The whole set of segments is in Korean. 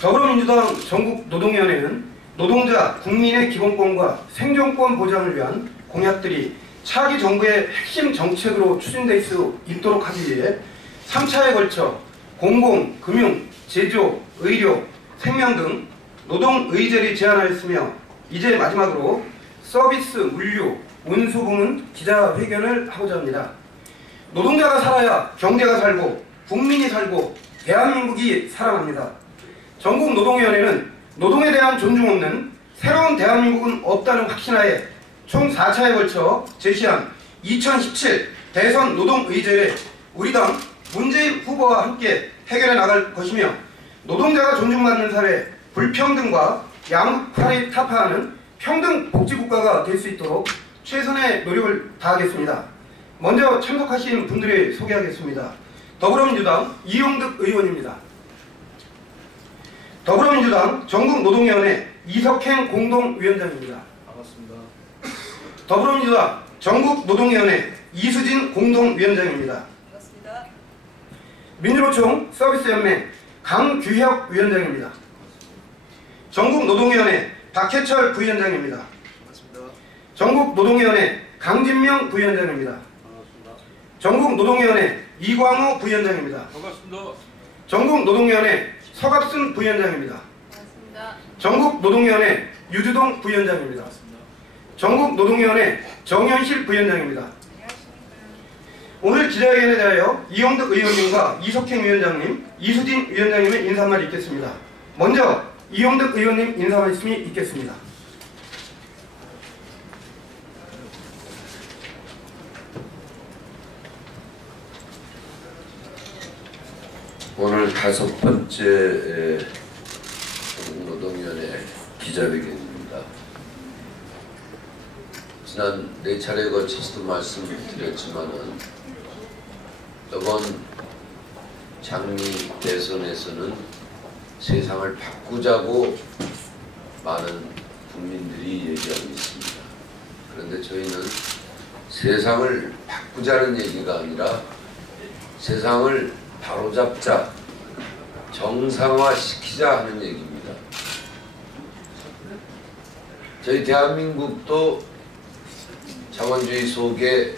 더불어민주당 전국노동위원회는 노동자, 국민의 기본권과 생존권 보장을 위한 공약들이 차기 정부의 핵심 정책으로 추진될 수 있도록 하기 위해 3차에 걸쳐 공공, 금융, 제조, 의료, 생명 등 노동의제를 제안하였으며 이제 마지막으로 서비스, 물류, 운수 부문 기자회견을 하고자 합니다. 노동자가 살아야 경제가 살고 국민이 살고 대한민국이 살아납니다. 전국노동위원회는 노동에 대한 존중 없는 새로운 대한민국은 없다는 확신하에 총 4차에 걸쳐 제시한 2017 대선 노동의제를 우리 당 문재인 후보와 함께 해결해 나갈 것이며 노동자가 존중받는 사회, 불평등과 양극화를 타파하는 평등 복지국가가 될 수 있도록 최선의 노력을 다하겠습니다. 먼저 참석하신 분들을 소개하겠습니다. 더불어민주당 이용득 의원입니다. 더불어민주당 전국노동위원회 이석행 공동위원장입니다. 반갑습니다. 더불어민주당 전국노동위원회 이수진 공동위원장입니다. 반갑습니다. 민주노총 서비스연맹 강규혁 위원장입니다. 전국노동위원회 박해철 부위원장입니다. 반갑습니다. 전국노동위원회 강진명 부위원장입니다. 반갑습니다. 전국노동위원회 이광호 부위원장입니다. 반갑습니다. 전국노동위원회 서갑순 부위원장입니다. 반갑습니다. 전국노동위원회 유주동 부위원장입니다. 반갑습니다. 전국노동위원회 정현실 부위원장입니다. 안녕하십니까. 오늘 기자회견에 대하여 이용득 의원님과 이석행 위원장님, 이수진 위원장님의 인사 말이 있겠습니다. 먼저 이용득 의원님 인사 말씀이 있겠습니다. 오늘 5번째 노동위원회 기자회견입니다. 지난 4차례에 걸쳐서도 말씀드렸지만은 이번 장미 대선에서는 세상을 바꾸자고 많은 국민들이 얘기하고 있습니다. 그런데 저희는 세상을 바꾸자는 얘기가 아니라 세상을 바로잡자, 정상화시키자 하는 얘기입니다. 저희 대한민국도 자본주의 속에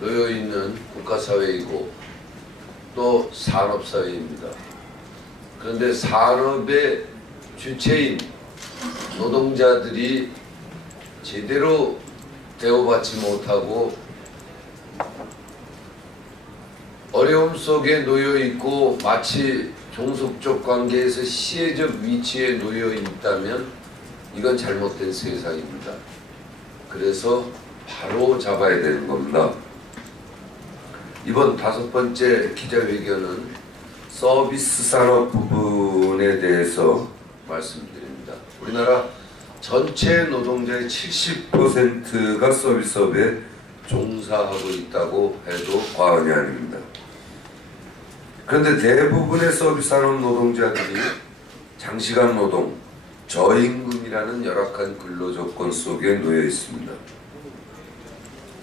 놓여있는 국가사회이고 또 산업사회입니다. 그런데 산업의 주체인 노동자들이 제대로 대우받지 못하고 어려움 속에 놓여있고 마치 종속적 관계에서 시혜적 위치에 놓여있다면 이건 잘못된 세상입니다. 그래서 바로 잡아야 되는 겁니다. 이번 5번째 기자회견은 서비스 산업 부분에 대해서 말씀드립니다. 우리나라 전체 노동자의 70%가 서비스업에 종사하고 있다고 해도 과언이 아닙니다. 그런데 대부분의 서비스 산업 노동자들이 장시간 노동, 저임금이라는 열악한 근로조건 속에 놓여 있습니다.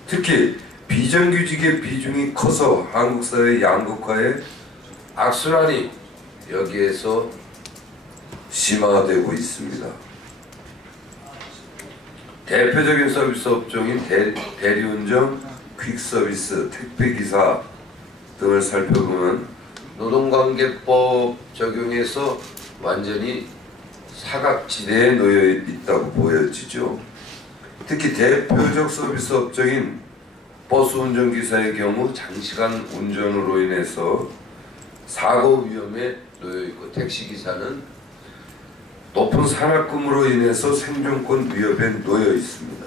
특히 비정규직의 비중이 커서 한국 사회 양극화의 악순환이 여기에서 심화되고 있습니다. 대표적인 서비스 업종인 대리운전, 퀵서비스, 택배기사 등을 살펴보면 노동관계법 적용해서 완전히 사각지대에 놓여 있다고 보여지죠. 특히 대표적 서비스 업종인 버스 운전기사의 경우 장시간 운전으로 인해서 사고 위험에 놓여있고 택시기사는 높은 산학금으로 인해서 생존권 위협에 놓여 있습니다.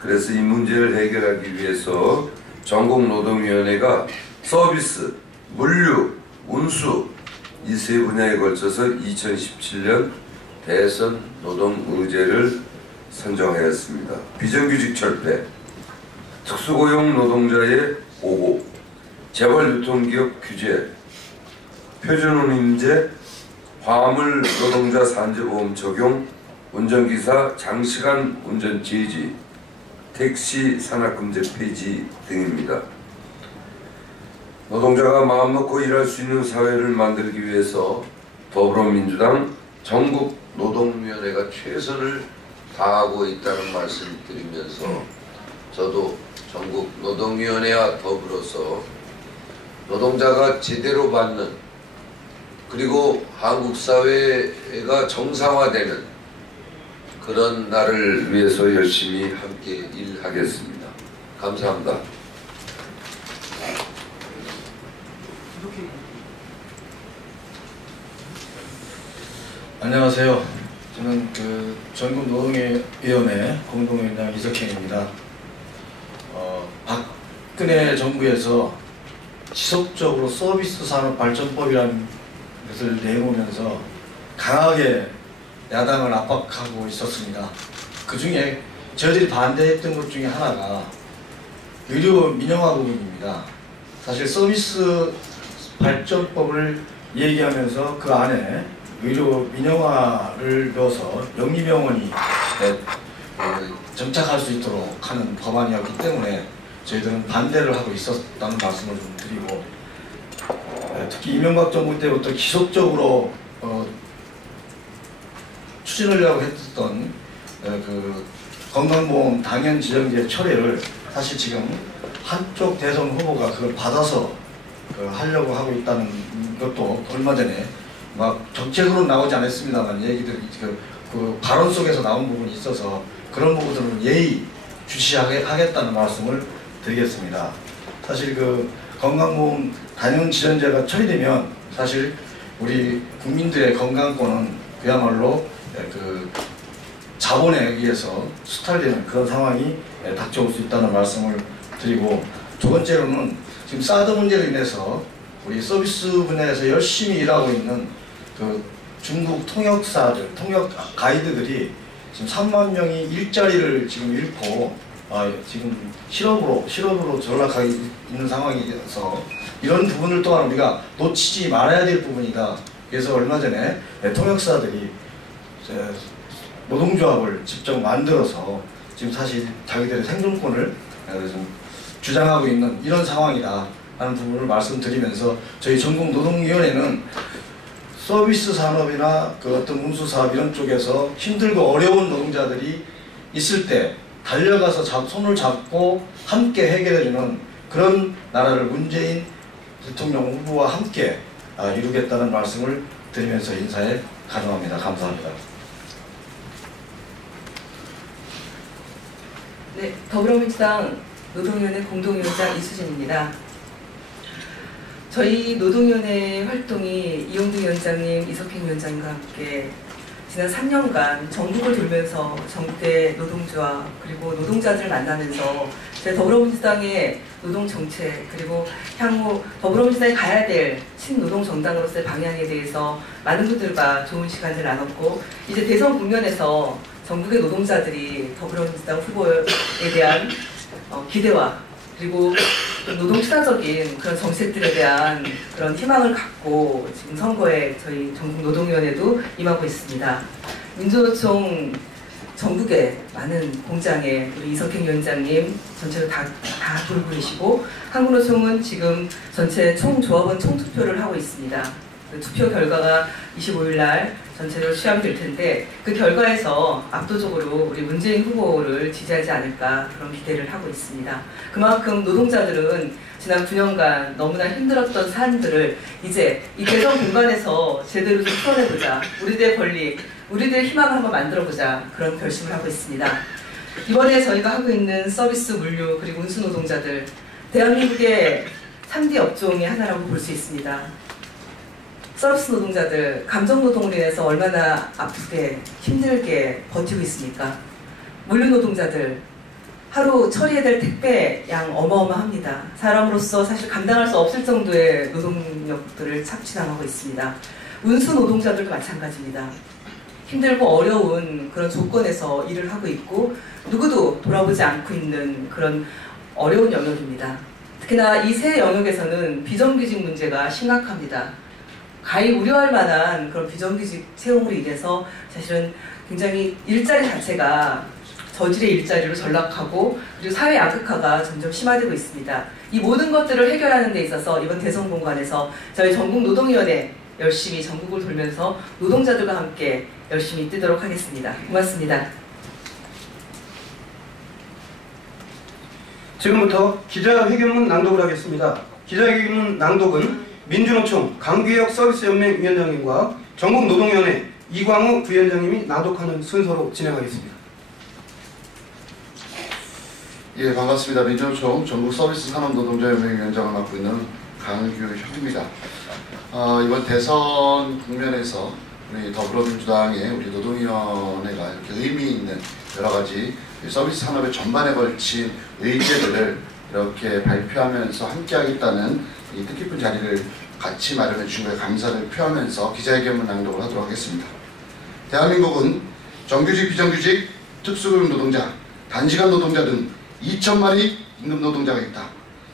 그래서 이 문제를 해결하기 위해서 전국노동위원회가 서비스, 물류, 운수 이 세 분야에 걸쳐서 2017년 대선 노동의제를 선정하였습니다. 비정규직 철폐, 특수고용 노동자의 보호, 재벌 유통기업 규제, 표준운임제, 화물 노동자 산재보험 적용, 운전기사 장시간 운전 제지, 택시 산악금제 폐지 등입니다. 노동자가 마음 놓고 일할 수 있는 사회를 만들기 위해서 더불어민주당 전국 노동위원회가 최선을 다하고 있다는 말씀을 드리면서 저도 전국 노동위원회와 더불어서 노동자가 제대로 받는 그리고 한국 사회가 정상화되는 그런 날을 위해서 열심히 함께 일하겠습니다. 감사합니다. 안녕하세요. 저는 전국노동위원회 공동위원장 이석행입니다. 박근혜 정부에서 지속적으로 서비스 산업 발전법이라는 것을 내놓으면서 강하게 야당을 압박하고 있었습니다. 그 중에 저희들이 반대했던 것 중에 하나가 의료 민영화 부분입니다. 사실 서비스 발전법을 얘기하면서 그 안에 의료 민영화를 넣어서 영리병원이 정착할 수 있도록 하는 법안이었기 때문에 저희들은 반대를 하고 있었다는 말씀을 좀 드리고, 특히 이명박 정부 때부터 지속적으로 추진하려고 했던 그 건강보험 당연 지정제 철회를 사실 지금 한쪽 대선 후보가 그걸 받아서 하려고 하고 있다는 것도 얼마 전에 막 정책으로 나오지 않았습니다만 얘기들이 그 발언 속에서 나온 부분이 있어서 그런 부분들은 예의 주시하겠다는 말씀을 드리겠습니다. 사실 그 건강보험 단연 지정제가 처리되면 사실 우리 국민들의 건강권은 그야말로 그 자본에 의해서 수탈되는 그런 상황이 닥쳐올 수 있다는 말씀을 드리고, 두 번째로는 지금 사드 문제로 인해서 우리 서비스 분야에서 열심히 일하고 있는 그 중국 통역사들, 통역 가이드들이 지금 3만 명이 일자리를 지금 잃고 지금 실업으로 전락하고 있는 상황이어서 이런 부분을 또한 우리가 놓치지 말아야 될 부분이다. 그래서 얼마 전에 통역사들이 노동조합을 직접 만들어서 지금 사실 자기들의 생존권을 좀 주장하고 있는 이런 상황이다 하는 부분을 말씀드리면서, 저희 전국노동위원회는 서비스 산업이나 그 어떤 운수사업 이런 쪽에서 힘들고 어려운 노동자들이 있을 때 달려가서 손을 잡고 함께 해결해주는 그런 나라를 문재인 대통령 후보와 함께 이루겠다는 말씀을 드리면서 인사에 가정합니다. 감사합니다. 네, 더불어민주당 노동위원회 공동위원장 이수진입니다. 저희 노동위원회 활동이 이용두 위원장님, 이석행 위원장님과 함께 지난 3년간 전국을 돌면서 전국의 노동조합 그리고 노동자들을 만나면서 제 더불어민주당의 노동정책 그리고 향후 더불어민주당이 가야 될 친노동정당으로서의 방향에 대해서 많은 분들과 좋은 시간을 나눴고, 이제 대선 국면에서 전국의 노동자들이 더불어민주당 후보에 대한 기대와 그리고 노동 친화적인 그런 정책들에 대한 그런 희망을 갖고 지금 선거에 저희 전국 노동위원회도 임하고 있습니다. 민주노총 전국의 많은 공장에 우리 이석행 위원장님 전체로 다 돌고 계시고, 한국노총은 지금 전체 총조합원 총투표를 하고 있습니다. 그 투표 결과가 25일 날 전체로 시험이 될 텐데 그 결과에서 압도적으로 우리 문재인 후보를 지지하지 않을까 그런 기대를 하고 있습니다. 그만큼 노동자들은 지난 9년간 너무나 힘들었던 삶들을 이제 이 대선 공간에서 제대로 좀 풀어내보자, 우리들의 권리, 우리들의 희망을 한번 만들어보자 그런 결심을 하고 있습니다. 이번에 저희가 하고 있는 서비스 물류 그리고 운수 노동자들, 대한민국의 3대 업종의 하나라고 볼 수 있습니다. 서비스 노동자들, 감정노동으로 인해서 얼마나 아프게 힘들게 버티고 있습니까? 물류 노동자들, 하루 처리해야 될 택배 양 어마어마합니다. 사람으로서 사실 감당할 수 없을 정도의 노동력들을 착취당하고 있습니다. 운수 노동자들도 마찬가지입니다. 힘들고 어려운 그런 조건에서 일을 하고 있고 누구도 돌아보지 않고 있는 그런 어려운 영역입니다. 특히나 이 세 영역에서는 비정규직 문제가 심각합니다. 가히 우려할 만한 그런 비정규직 채용으로 인해서 사실은 굉장히 일자리 자체가 저질의 일자리로 전락하고 그리고 사회 양극화가 점점 심화되고 있습니다. 이 모든 것들을 해결하는 데 있어서 이번 대선 공관에서 저희 전국노동위원회 열심히 전국을 돌면서 노동자들과 함께 열심히 뛰도록 하겠습니다. 고맙습니다. 지금부터 기자회견문 낭독을 하겠습니다. 기자회견문 낭독은 민주노총 강규혁 서비스연맹 위원장님과 전국노동위원회 이광우 부위원장님이 낭독하는 순서로 진행하겠습니다. 예, 반갑습니다. 민주노총 전국서비스산업노동자연맹 위원장을 맡고 있는 강규혁입니다. 이번 대선 국면에서 우리 더불어민주당의 우리 노동위원회가 이렇게 의미 있는 여러 가지 서비스 산업의 전반에 걸친 의제들을 이렇게 발표하면서 함께하겠다는 이 뜻깊은 자리를 같이 마련해 주신 것에 감사를 표하면서 기자회견문 낭독을 하도록 하겠습니다. 대한민국은 정규직, 비정규직, 특수고용 노동자, 단시간 노동자 등 2천만의 임금 노동자가 있다.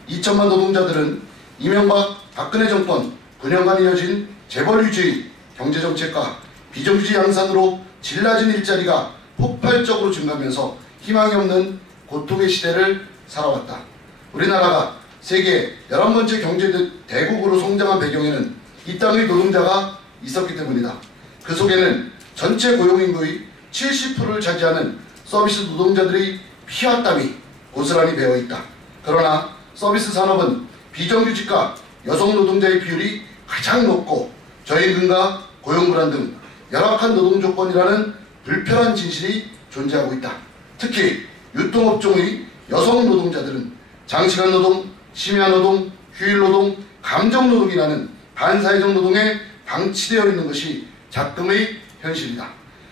2천만 노동자들은 이명박, 박근혜 정권 9년간 이어진 재벌 위주의 경제정책과 비정규직 양산으로 질라진 일자리가 폭발적으로 증가하면서 희망이 없는 고통의 시대를 살아왔다. 우리나라가 세계 11번째 경제 대국으로 성장한 배경에는 이 땅의 노동자가 있었기 때문이다. 그 속에는 전체 고용인구의 70%를 차지하는 서비스 노동자들의 피와 땀이 고스란히 배어있다. 그러나 서비스 산업은 비정규직과 여성 노동자의 비율이 가장 높고 저임금과 고용불안 등 열악한 노동조건이라는 불편한 진실이 존재하고 있다. 특히 유통업종의 여성 노동자들은 장시간 노동, 심야 노동, 휴일 노동, 감정 노동이라는 반사회적 노동에 방치되어 있는 것이 작금의 현실이다.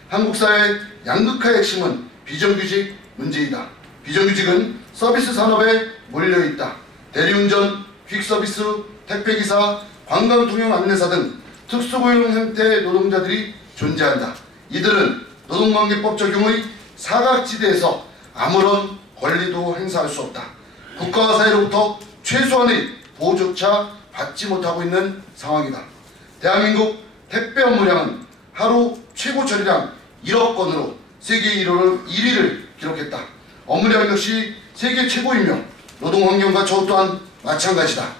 한국 사회 양극화의 핵심은 비정규직 문제이다. 비정규직은 서비스 산업에 몰려있다. 대리운전, 퀵서비스, 택배기사, 관광통행 안내사 등 특수고용 형태의 노동자들이 존재한다. 이들은 노동관계법 적용의 사각지대에서 아무런 권리도 행사할 수 없다. 국가와 사회로부터 최소한의 보호조차 받지 못하고 있는 상황이다. 대한민국 택배 업무량은 하루 최고 처리량 1억 건으로 세계 1위를 기록했다. 업무량 역시 세계 최고이며 노동환경과 처우 또한 마찬가지다.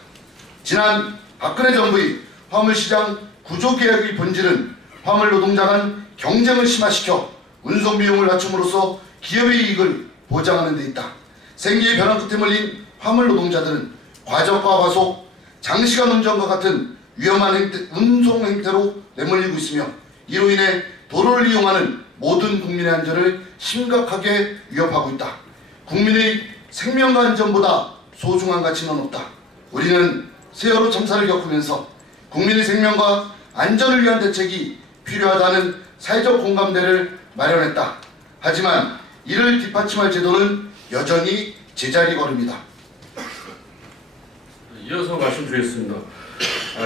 지난 박근혜 정부의 화물시장 구조개혁의 본질은 화물 노동자 간 경쟁을 심화시켜 운송비용을 낮춤으로써 기업의 이익을 보장하는 데 있다. 생계의 변화 끝에 몰린 화물 노동자들은 과적과 과속, 장시간 운전과 같은 위험한 운송 행태로 내몰리고 있으며 이로 인해 도로를 이용하는 모든 국민의 안전을 심각하게 위협하고 있다. 국민의 생명과 안전보다 소중한 가치는 없다. 우리는 세월호 참사를 겪으면서 국민의 생명과 안전을 위한 대책이 필요하다는 사회적 공감대를 마련했다. 하지만 이를 뒷받침할 제도는 여전히 제자리 걸음이다. 이어서 말씀드리겠습니다.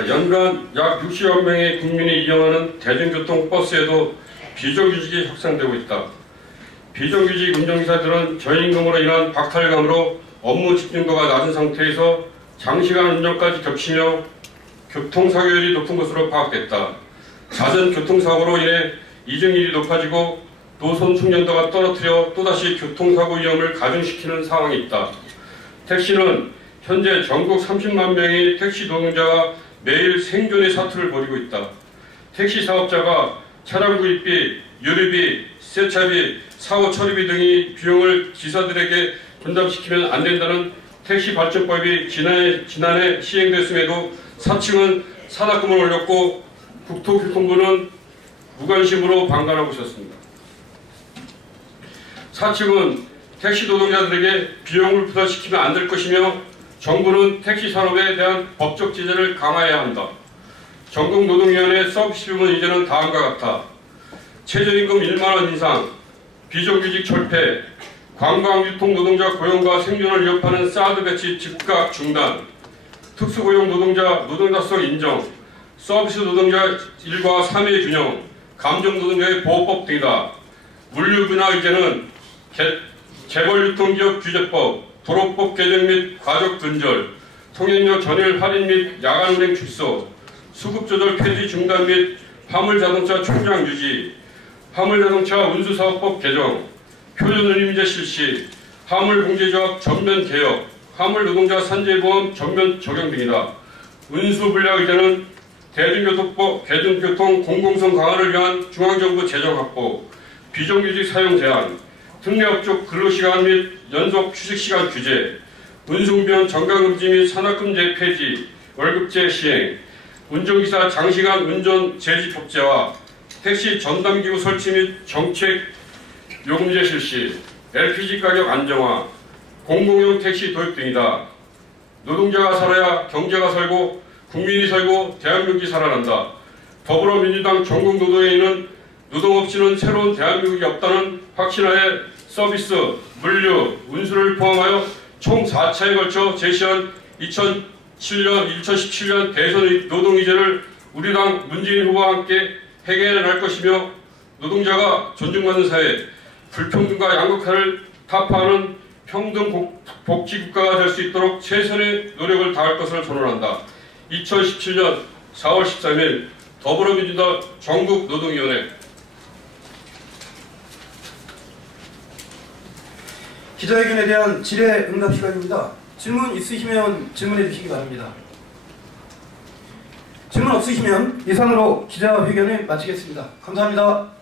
연간 약 60여 명의 국민이 이용하는 대중교통 버스에도 비정규직이 확산되고 있다. 비정규직 운전기사들은 저임금으로 인한 박탈감으로 업무 집중도가 낮은 상태에서 장시간 운전까지 겹치며 교통사고율이 높은 것으로 파악됐다. 잦은 교통사고로 인해 이중일이 높아지고 노선 숙련도가 떨어뜨려 또다시 교통사고 위험을 가중시키는 상황이 있다. 택시는 현재 전국 30만 명의 택시 노동자가 매일 생존의 사투를 벌이고 있다. 택시 사업자가 차량 구입비, 유류비, 세차비, 사고 처리비 등의 비용을 기사들에게 분담시키면 안 된다는 택시발전법이 지난해 시행됐음에도 사측은 산악금을 올렸고 국토교통부는 무관심으로 방관하고 있었습니다. 사측은 택시 노동자들에게 비용을 부담시키면 안 될 것이며 정부는 택시 산업에 대한 법적 제재를 강화해야 한다. 전국노동위원회 서비스부문 이제는 다음과 같다. 최저임금 1만원 인상, 비정규직 철폐, 관광유통노동자 고용과 생존을 위협하는 사드 배치 즉각 중단, 특수고용 노동자 노동자성 인정, 서비스 노동자 일과 3의 균형, 감정노동자의 보호법 등이다. 물류 분야 의제는 재벌유통기업 규제법, 도로법 개정 및 과적 근절, 통행료 전일 할인 및 야간 운행 축소, 수급조절 폐지 중단 및 화물자동차 총량 유지, 화물자동차 운수사업법 개정, 표준의무제 실시, 화물공제조합 전면 개혁, 화물노동자 산재보험 전면 적용 등이다. 운수불량의제는 대중교통 공공성 강화를 위한 중앙정부 재정 확보, 비정규직 사용 제한, 특례업종 근로시간 및 연속 휴식시간 규제, 운송비용 정가금지 및 산학금제 폐지, 월급제 시행, 운전기사 장시간 운전 제지 법제화, 택시 전담기구 설치 및 정책 요금제 실시, LPG 가격 안정화, 공공용 택시 도입 등이다. 노동자가 살아야 경제가 살고 국민이 살고 대한민국이 살아난다. 더불어민주당 전국노동위는 노동 없이는 새로운 대한민국이 없다는 확신하에 서비스, 물류, 운수를 포함하여 총 4차에 걸쳐 제시한 2017년 대선 노동의제를 우리 당 문재인 후보와 함께 해결할 것이며 노동자가 존중받는 사회, 불평등과 양극화를 타파하는 평등 복지국가가 될 수 있도록 최선의 노력을 다할 것을 선언한다. 2017년 4월 13일 더불어민주당 전국노동위원회. 기자회견에 대한 질의 응답 시간입니다. 질문 있으시면 질문해 주시기 바랍니다. 질문 없으시면 이상으로 기자회견을 마치겠습니다. 감사합니다.